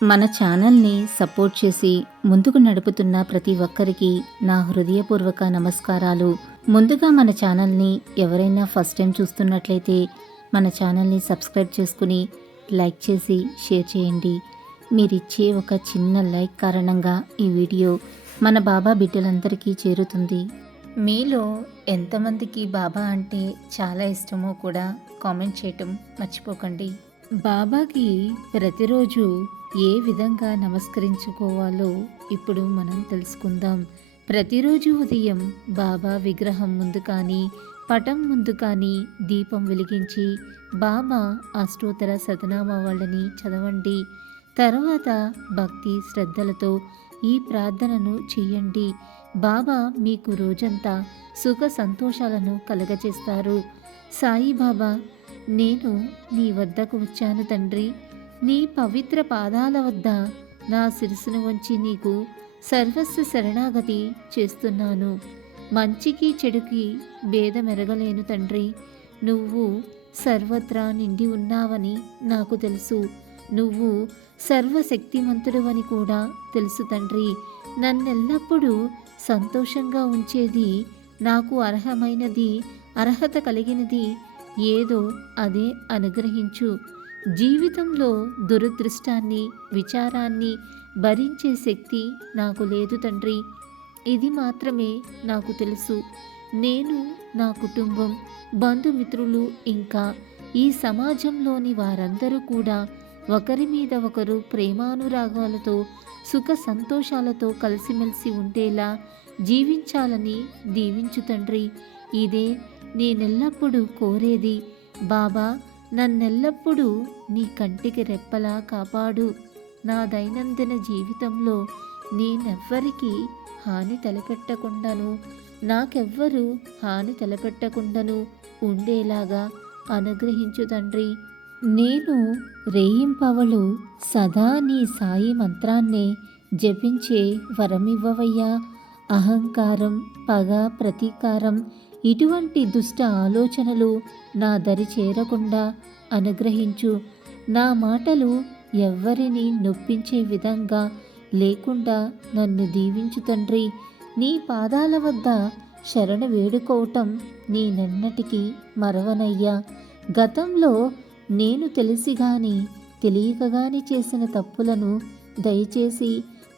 మన ఛానల్ని సపోర్ట్ చేసి ముందుకు నడుపుతున్న ప్రతి ఒక్కరికి నా హృదయపూర్వక నమస్కారాలు. ముందుగా మన ఛానల్ని ఎవరైనా ఫస్ట్ టైం చూస్తున్నట్లయితే మన ఛానల్ని సబ్స్క్రైబ్ చేసుకుని లైక్ చేసి షేర్ చేయండి. మీరిచ్చే ఒక చిన్న లైక్ కారణంగా ఈ వీడియో మన బాబా బిడ్డలందరికీ చేరుతుంది. మీలో ఎంతమందికి బాబా అంటే చాలా ఇష్టమో కూడా కామెంట్ చేయటం మర్చిపోకండి. బాబాకి ప్రతిరోజు ఏ విధంగా నమస్కరించుకోవాలో ఇప్పుడు మనం తెలుసుకుందాం. ప్రతిరోజు ఉదయం బాబా విగ్రహం ముందు కానీ పటం ముందు కానీ దీపం వెలిగించి బాబా అష్టోత్తర శతనామావళిని చదవండి. తర్వాత భక్తి శ్రద్ధలతో ఈ ప్రార్థనను చెయ్యండి. బాబా మీకు రోజంతా సుఖ సంతోషాలను కలగజేస్తారు. సాయిబాబా, నేను నీ వద్దకు వచ్చాను తండ్రి. నీ పవిత్ర పాదాల వద్ద నా శిరస్సును వంచి నీకు సర్వస్వ శరణాగతి చేస్తున్నాను. మంచికి చెడుకి భేదమెరగలేను తండ్రి. నువ్వు సర్వత్రా నిండి ఉన్నావని నాకు తెలుసు. నువ్వు సర్వశక్తిమంతుడవని కూడా తెలుసు తండ్రి. నన్నెల్లప్పుడూ సంతోషంగా ఉంచేది, నాకు అర్హమైనది, అర్హత కలిగినది ఏదో అదే అనుగ్రహించు. జీవితంలో దురదృష్టాన్ని, విచారాన్ని భరించే శక్తి నాకు లేదు తండ్రి. ఇది మాత్రమే నాకు తెలుసు. నేను, నా కుటుంబం, బంధుమిత్రులు ఇంకా ఈ సమాజంలోని వారందరూ కూడా ఒకరి మీద ఒకరు ప్రేమానురాగాలతో సుఖ సంతోషాలతో కలిసిమెలిసి ఉండేలా జీవించాలని దీవించు తండ్రి. ఇదే నేనెల్లప్పుడూ కోరేది. బాబా, నన్నెల్లప్పుడూ నీ కంటికి రెప్పలా కాపాడు. నా దైనందిన జీవితంలో నేనెవ్వరికీ హాని తలపెట్టకుండాను, నాకెవ్వరూ హాని తలపెట్టకుండాను ఉండేలాగా అనుగ్రహించు తండ్రి. నేను రేయింపవలు సదా నీ సాయి మంత్రాన్నే జపించే వరమివ్వవయ్యా. అహంకారం, పగ, ప్రతీకారం ఇటువంటి దుష్ట ఆలోచనలు నా దరి చేరకుండా అనుగ్రహించు. నా మాటలు ఎవ్వరిని నొప్పించే విధంగా లేకుండా నన్ను దీవించు తండ్రి. నీ పాదాల వద్ద శరణు వేడుకోవటం నేనెన్నటికీ మరవనయ్యా. గతంలో నేను తెలిసి గాని తెలియక గాని చేసిన తప్పులను దయచేసి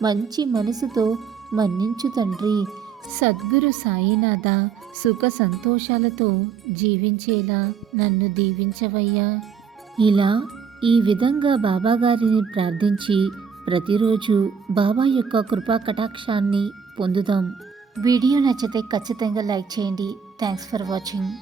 మంచి మనసుతో మన్నించు తండ్రి. సద్గురు సాయినాథ, సుఖ సంతోషాలతో జీవించేలా నన్ను దీవించవయ్యా. ఇలా ఈ విధంగా బాబాగారిని ప్రార్థించి ప్రతిరోజు బాబా యొక్క కృపా కటాక్షాన్ని పొందుదాం. వీడియో నచ్చితే ఖచ్చితంగా లైక్ చేయండి. Thanks for watching.